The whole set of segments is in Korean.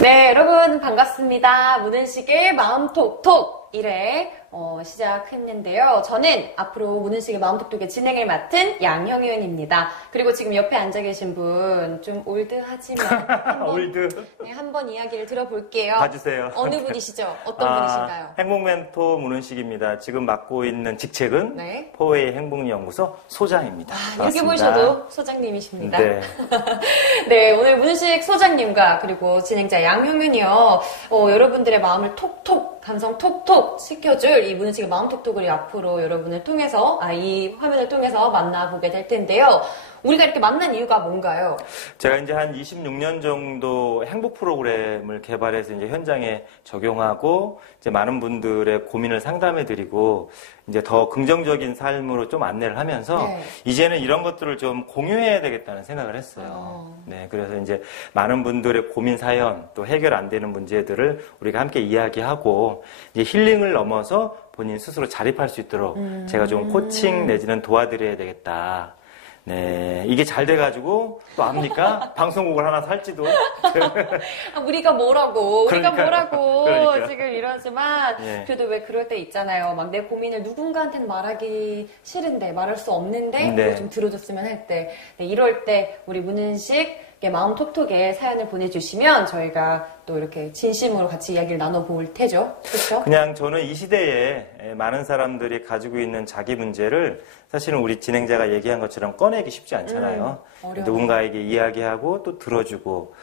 네, 여러분 반갑습니다. 문은식의 마음톡톡 1회 시작했는데요. 저는 앞으로 문은식의 마음톡톡의 진행을 맡은 양형윤입니다. 그리고 지금 옆에 앉아 계신 분 좀 올드하지만 한번 이야기를 들어볼게요. 봐주세요. 어느 분이시죠? 어떤 분이신가요? 행복멘토 문은식입니다. 지금 맡고 있는 직책은 네. 포웨이 행복연구소 소장입니다. 이렇게 보셔도 소장님이십니다. 네. 네, 오늘 문은식 소장님과 그리고 진행자 양형윤이요. 여러분들의 마음을 톡톡, 감성 톡톡 시켜줄 이 문은식의 마음톡톡을 앞으로 여러분을 통해서, 이 화면을 통해서 만나보게 될 텐데요. 우리가 이렇게 만난 이유가 뭔가요? 제가 이제 한 26년 정도 행복 프로그램을 개발해서 이제 현장에 적용하고 이제 많은 분들의 고민을 상담해드리고 이제 더 긍정적인 삶으로 좀 안내를 하면서 네. 이제는 이런 것들을 좀 공유해야 되겠다는 생각을 했어요. 네, 그래서 이제 많은 분들의 고민 사연 또 해결 안 되는 문제들을 우리가 함께 이야기하고 이제 힐링을 넘어서 본인 스스로 자립할 수 있도록 제가 좀 코칭 내지는 도와드려야 되겠다. 네, 이게 잘 돼가지고 또 압니까? 방송국을 하나 살지도. 우리가 뭐라고 그러니까. 지금 이러지만 네. 그래도 왜 그럴 때 있잖아요. 막 내 고민을 누군가한테는 말하기 싫은데 말할 수 없는데 네. 좀 들어줬으면 할 때. 네, 이럴 때 우리 문은식 마음 톡톡에 사연을 보내주시면 저희가 또 이렇게 진심으로 같이 이야기를 나눠볼 테죠. 그렇죠? 그냥 저는 이 시대에 많은 사람들이 가지고 있는 자기 문제를 사실은 우리 진행자가 얘기한 것처럼 꺼내기 쉽지 않잖아요. 누군가에게 이야기하고 또 들어주고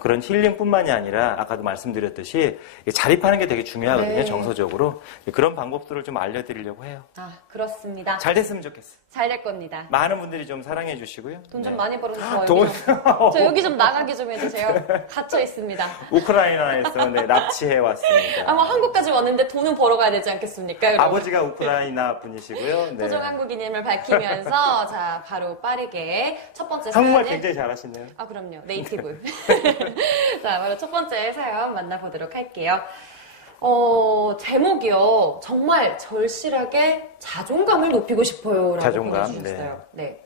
그런 힐링뿐만이 아니라 아까도 말씀드렸듯이 자립하는 게 되게 중요하거든요. 네. 정서적으로. 그런 방법들을 좀 알려드리려고 해요. 그렇습니다. 잘 됐으면 좋겠어요. 잘 될 겁니다. 많은 분들이 좀 사랑해 주시고요. 돈 좀 많이 벌어서 저 여기 좀 나가게 좀 해주세요. 갇혀 있습니다. 우크라이나에서 납치해 왔습니다. 아마 한국까지 왔는데 돈은 벌어가야 되지 않겠습니까? 여러분? 아버지가 우크라이나 분이시고요. 네. 소정 한국인임을 밝히면서 자 바로 빠르게 첫 번째 사연. 한국말 굉장히 잘하시네요. 그럼요. 네이티브. 자 바로 첫 번째 사연 만나보도록 할게요. 제목이요. 정말 절실하게 자존감을 높이고 싶어요. 라고 보내주셨어요. 네.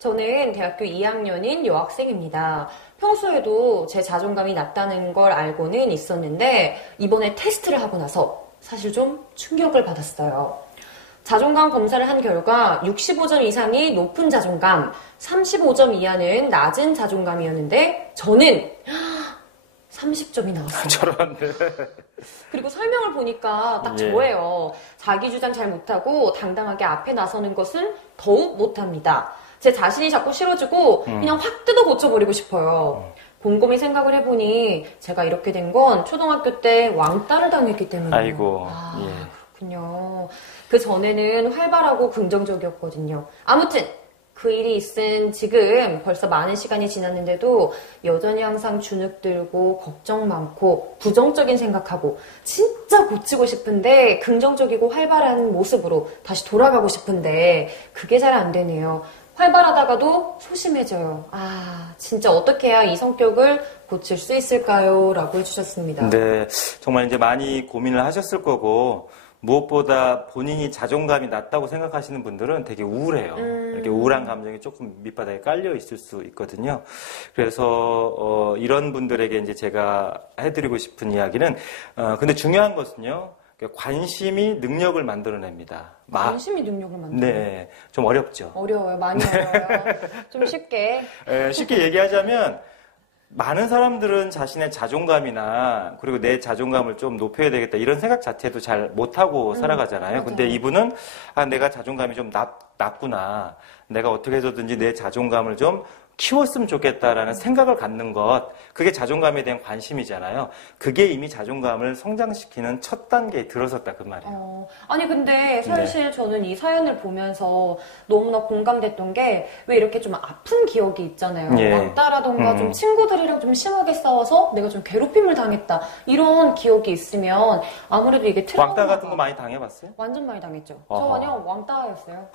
저는 대학교 2학년인 여학생입니다. 평소에도 제 자존감이 낮다는 걸 알고는 있었는데 이번에 테스트를 하고 나서 사실 좀 충격을 받았어요. 자존감 검사를 한 결과 65점 이상이 높은 자존감, 35점 이하는 낮은 자존감이었는데 저는 30점이 나왔어요. 저런. 그리고 설명을 보니까 딱 저예요. 자기 주장 잘 못하고 당당하게 앞에 나서는 것은 더욱 못합니다. 제 자신이 자꾸 싫어지고 그냥 확 뜯어 고쳐버리고 싶어요. 곰곰이 생각을 해보니 제가 이렇게 된 건 초등학교 때 왕따를 당했기 때문이에요. 아이고. 그렇군요. 그 전에는 활발하고 긍정적이었거든요. 아무튼 그 일이 있은 지금 벌써 많은 시간이 지났는데도 여전히 항상 주눅 들고 걱정 많고 부정적인 생각하고 진짜 고치고 싶은데 긍정적이고 활발한 모습으로 다시 돌아가고 싶은데 그게 잘 안 되네요. 활발하다가도 소심해져요. 진짜 어떻게 해야 이 성격을 고칠 수 있을까요? 라고 해주셨습니다. 네, 정말 이제 많이 고민을 하셨을 거고 무엇보다 본인이 자존감이 낮다고 생각하시는 분들은 되게 우울해요. 이렇게 우울한 감정이 조금 밑바닥에 깔려 있을 수 있거든요. 그래서 이런 분들에게 이제 제가 해드리고 싶은 이야기는 근데 중요한 것은요. 관심이 능력을 만들어냅니다. 관심이 능력을 만들어요? 네, 좀 어렵죠. 어려워요. 많이 어려워요. 좀 쉽게. 쉽게 얘기하자면 많은 사람들은 자신의 자존감이나 그리고 내 자존감을 좀 높여야 되겠다 이런 생각 자체도 잘 못하고 살아가잖아요. 맞아요. 근데 이분은 내가 자존감이 좀 낮구나. 내가 어떻게 해서든지 내 자존감을 좀 키웠으면 좋겠다라는 생각을 갖는 것, 그게 자존감에 대한 관심이잖아요. 그게 이미 자존감을 성장시키는 첫 단계에 들어섰다 그 말이에요. 아니 근데 사실 저는 이 사연을 보면서 너무나 공감됐던 게 왜 이렇게 좀 아픈 기억이 있잖아요. 왕따라던가 좀 친구들이랑 좀 심하게 싸워서 내가 좀 괴롭힘을 당했다. 이런 기억이 있으면 아무래도 이게 왕따 같은 거 많이 당해봤어요? 완전 많이 당했죠. 저는요 왕따였어요.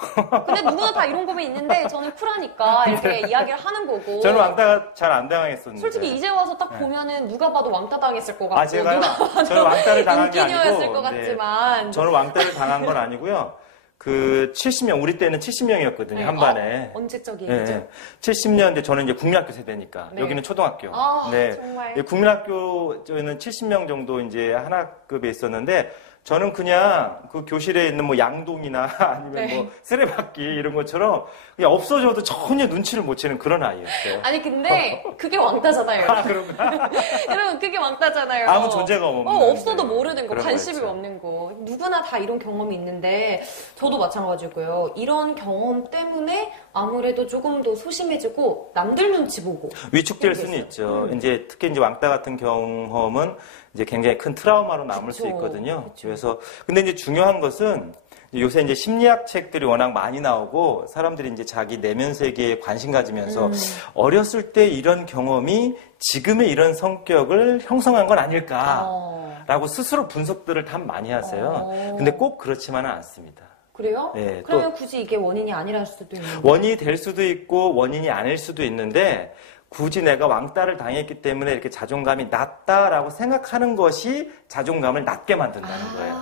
근데 누구나 다 이런 고민 있는데 저는 쿨하니까 이렇게 이야기를 하는 거고. 저는 왕따가 잘 안 당했었는데. 솔직히 이제 와서 딱 보면은 누가 봐도 왕따 당했을 것 같고. 제가요? 저는 왕따를 당한 게 아니고. 인기녀였을 것 같지만. 저는 왕따를 당한 건 아니고요. 그 70명, 우리 때는 70명이었거든요, 한 반에. 언제적 네, 얘기죠? 70년대 저는 이제 국민학교 세대니까 네. 여기는 초등학교. 정말. 국민학교 저희는 70명 정도 이제 한 학급에 있었는데 저는 그냥 그 교실에 있는 뭐 양동이나 아니면 뭐 쓰레받기 이런 것처럼 그냥 없어져도 전혀 눈치를 못 채는 그런 아이였어요. 아니 근데 그게 왕따잖아요. 아, 그런가? 여러분 그게 왕따잖아요. 아무 존재가 없는. 없어도 모르는 거, 그런 관심이 거였죠. 없는 거. 누구나 다 이런 경험이 있는데 저도 마찬가지고요. 이런 경험 때문에 아무래도 조금 더 소심해지고 남들 눈치 보고 위축될 수는 있죠. 이제 특히 이제 왕따 같은 경험은 이제 굉장히 큰 트라우마로 남을 수 있거든요. 그래서 근데 이제 중요한 것은 요새 이제 심리학 책들이 워낙 많이 나오고 사람들이 이제 자기 내면 세계에 관심 가지면서 어렸을 때 이런 경험이 지금의 이런 성격을 형성한 건 아닐까라고 스스로 분석들을 참 많이 하세요. 근데 꼭 그렇지만은 않습니다. 그래요? 네, 그러면 굳이 이게 원인이 아니랄 수도 있는 거예요? 원인이 될 수도 있고 원인이 아닐 수도 있는데 굳이 내가 왕따를 당했기 때문에 이렇게 자존감이 낮다라고 생각하는 것이 자존감을 낮게 만든다는 거예요.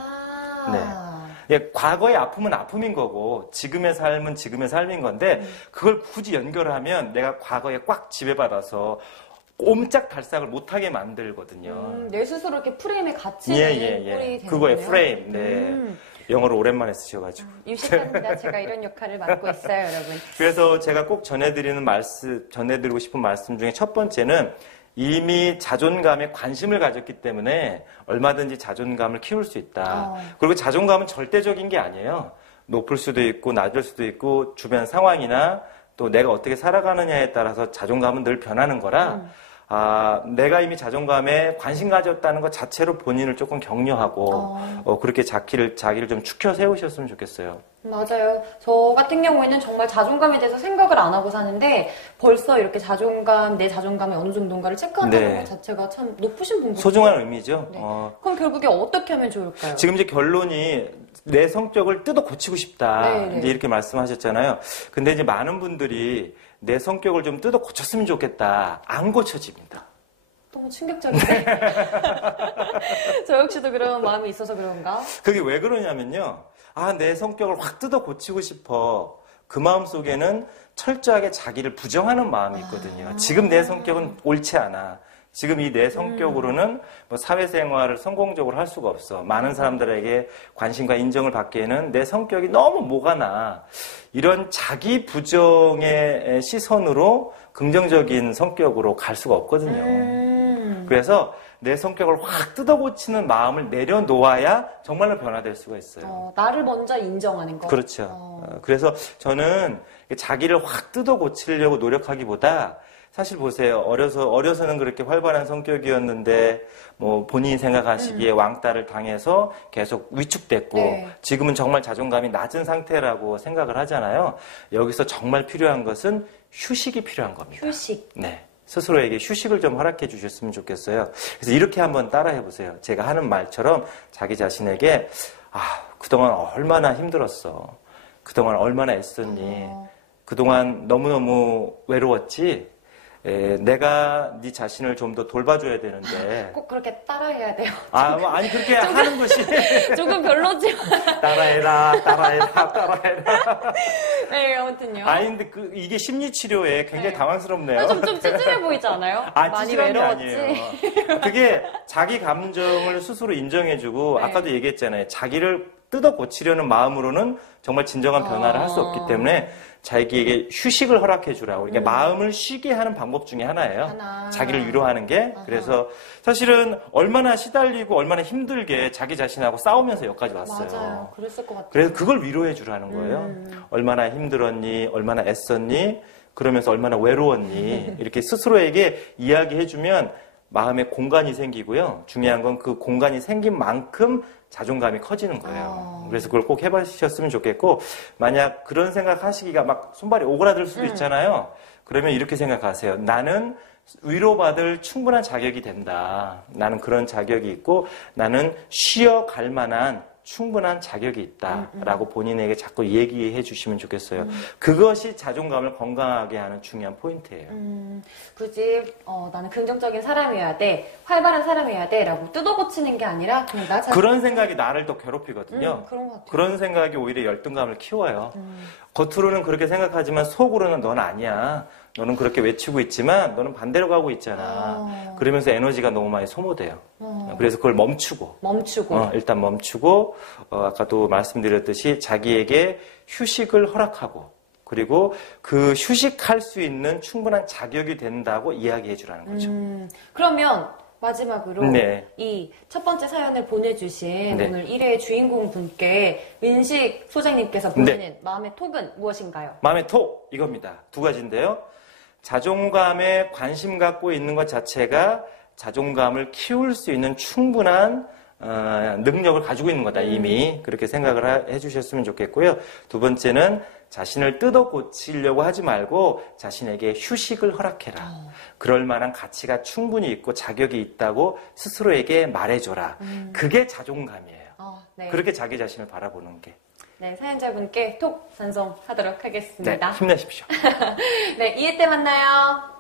네. 과거의 아픔은 아픔인 거고 지금의 삶은 지금의 삶인 건데 그걸 굳이 연결하면 내가 과거에 꽉 지배받아서 옴짝달싹을 못하게 만들거든요. 내 스스로 이렇게 프레임에 갇히는 꼴이 되는 그거의 거네요? 프레임. 네. 영어를 오랜만에 쓰셔가지고. 유식합니다. 제가 이런 역할을 맡고 있어요, 여러분. 그래서 제가 꼭 전해드리고 싶은 말씀 중에 첫 번째는 이미 자존감에 관심을 가졌기 때문에 얼마든지 자존감을 키울 수 있다. 그리고 자존감은 절대적인 게 아니에요. 높을 수도 있고 낮을 수도 있고 주변 상황이나 또 내가 어떻게 살아가느냐에 따라서 자존감은 늘 변하는 거라 내가 이미 자존감에 관심 가졌다는 것 자체로 본인을 조금 격려하고 그렇게 자기를 좀 축혀 세우셨으면 좋겠어요. 맞아요. 저 같은 경우에는 정말 자존감에 대해서 생각을 안 하고 사는데 벌써 이렇게 내 자존감이 어느 정도인가를 체크한다는 것 자체가 참 높으신 분들. 소중한 의미죠. 네. 그럼 결국에 어떻게 하면 좋을까요? 지금 이제 결론이 내 성격을 뜯어 고치고 싶다. 네네. 이제 이렇게 말씀하셨잖아요. 근데 이제 많은 분들이 내 성격을 좀 뜯어 고쳤으면 좋겠다. 안 고쳐집니다. 너무 충격적인데. 저 역시도 그런 마음이 있어서 그런가? 그게 왜 그러냐면요. 내 성격을 확 뜯어 고치고 싶어. 그 마음 속에는 철저하게 자기를 부정하는 마음이 있거든요. 지금 내 성격은 옳지 않아. 지금 이 내 성격으로는 뭐 사회생활을 성공적으로 할 수가 없어. 많은 사람들에게 관심과 인정을 받기에는 내 성격이 너무 뭐가 나. 이런 자기 부정의 시선으로 긍정적인 성격으로 갈 수가 없거든요. 그래서 내 성격을 확 뜯어고치는 마음을 내려놓아야 정말로 변화될 수가 있어요. 나를 먼저 인정하는 거. 그렇죠. 그래서 저는 자기를 확 뜯어고치려고 노력하기보다 사실 보세요. 어려서는 그렇게 활발한 성격이었는데, 뭐, 본인이 생각하시기에 왕따를 당해서 계속 위축됐고, 지금은 정말 자존감이 낮은 상태라고 생각을 하잖아요. 여기서 정말 필요한 것은 휴식이 필요한 겁니다. 휴식. 네. 스스로에게 휴식을 좀 허락해 주셨으면 좋겠어요. 그래서 이렇게 한번 따라해 보세요. 제가 하는 말처럼 자기 자신에게, 그동안 얼마나 힘들었어. 그동안 얼마나 애썼니. 그동안 너무너무 외로웠지. 내가 네 자신을 좀 더 돌봐줘야 되는데. 꼭 그렇게 따라해야 돼요. 아니, 그렇게 하는 것이. 조금 별로지만. 따라해라. 네, 아무튼요. 근데 이게 심리치료에 굉장히 당황스럽네요. 좀 찌질해 보이지 않아요? 많이 외로웠지. 아니에요. 그게 자기 감정을 스스로 인정해주고, 아까도 얘기했잖아요. 자기를 뜯어 고치려는 마음으로는 정말 진정한 변화를 할 수 없기 때문에 자기에게 휴식을 허락해 주라고. 그러니까 마음을 쉬게 하는 방법 중에 하나예요. 자기를 위로하는 게. 그래서 사실은 얼마나 시달리고 얼마나 힘들게 자기 자신하고 싸우면서 여기까지 왔어요. 맞아요. 그랬을 것 같아요. 그래서 그걸 위로해 주라는 거예요. 얼마나 힘들었니? 얼마나 애썼니? 그러면서 얼마나 외로웠니? 이렇게 스스로에게 이야기해 주면 마음에 공간이 생기고요. 중요한 건 그 공간이 생긴 만큼 자존감이 커지는 거예요. 그래서 그걸 꼭 해보셨으면 좋겠고, 만약 그런 생각하시기가 막 손발이 오그라들 수도 있잖아요. 그러면 이렇게 생각하세요. 나는 위로받을 충분한 자격이 된다. 나는 그런 자격이 있고, 나는 쉬어갈 만한 충분한 자격이 있다라고 본인에게 자꾸 얘기해 주시면 좋겠어요. 그것이 자존감을 건강하게 하는 중요한 포인트예요. 굳이 나는 긍정적인 사람이어야 돼, 활발한 사람이어야 돼라고 뜯어고치는 게 아니라 그냥 나 자신. 그런 생각이 나를 더 괴롭히거든요. 그런 것 같아요. 그런 생각이 오히려 열등감을 키워요. 겉으로는 그렇게 생각하지만 속으로는 넌 아니야. 너는 그렇게 외치고 있지만 너는 반대로 가고 있잖아. 그러면서 에너지가 너무 많이 소모돼요. 그래서 그걸 멈추고 일단 멈추고 아까도 말씀드렸듯이 자기에게 휴식을 허락하고 그리고 그 휴식할 수 있는 충분한 자격이 된다고 이야기해 주라는 거죠. 그러면 마지막으로 네. 이 첫 번째 사연을 보내주신 네. 오늘 1회 주인공 분께 민식 소장님께서 보내는 마음의 톡은 무엇인가요? 마음의 톡 이겁니다. 두 가지인데요. 자존감에 관심 갖고 있는 것 자체가 자존감을 키울 수 있는 충분한 능력을 가지고 있는 거다 이미 그렇게 생각을 해주셨으면 좋겠고요. 두 번째는 자신을 뜯어 고치려고 하지 말고 자신에게 휴식을 허락해라. 그럴 만한 가치가 충분히 있고 자격이 있다고 스스로에게 말해줘라. 그게 자존감이에요. 네. 그렇게 자기 자신을 바라보는 게. 네, 사연자분께 톡 전송하도록 하겠습니다. 네, 힘내십시오. 네, 2회 때 만나요.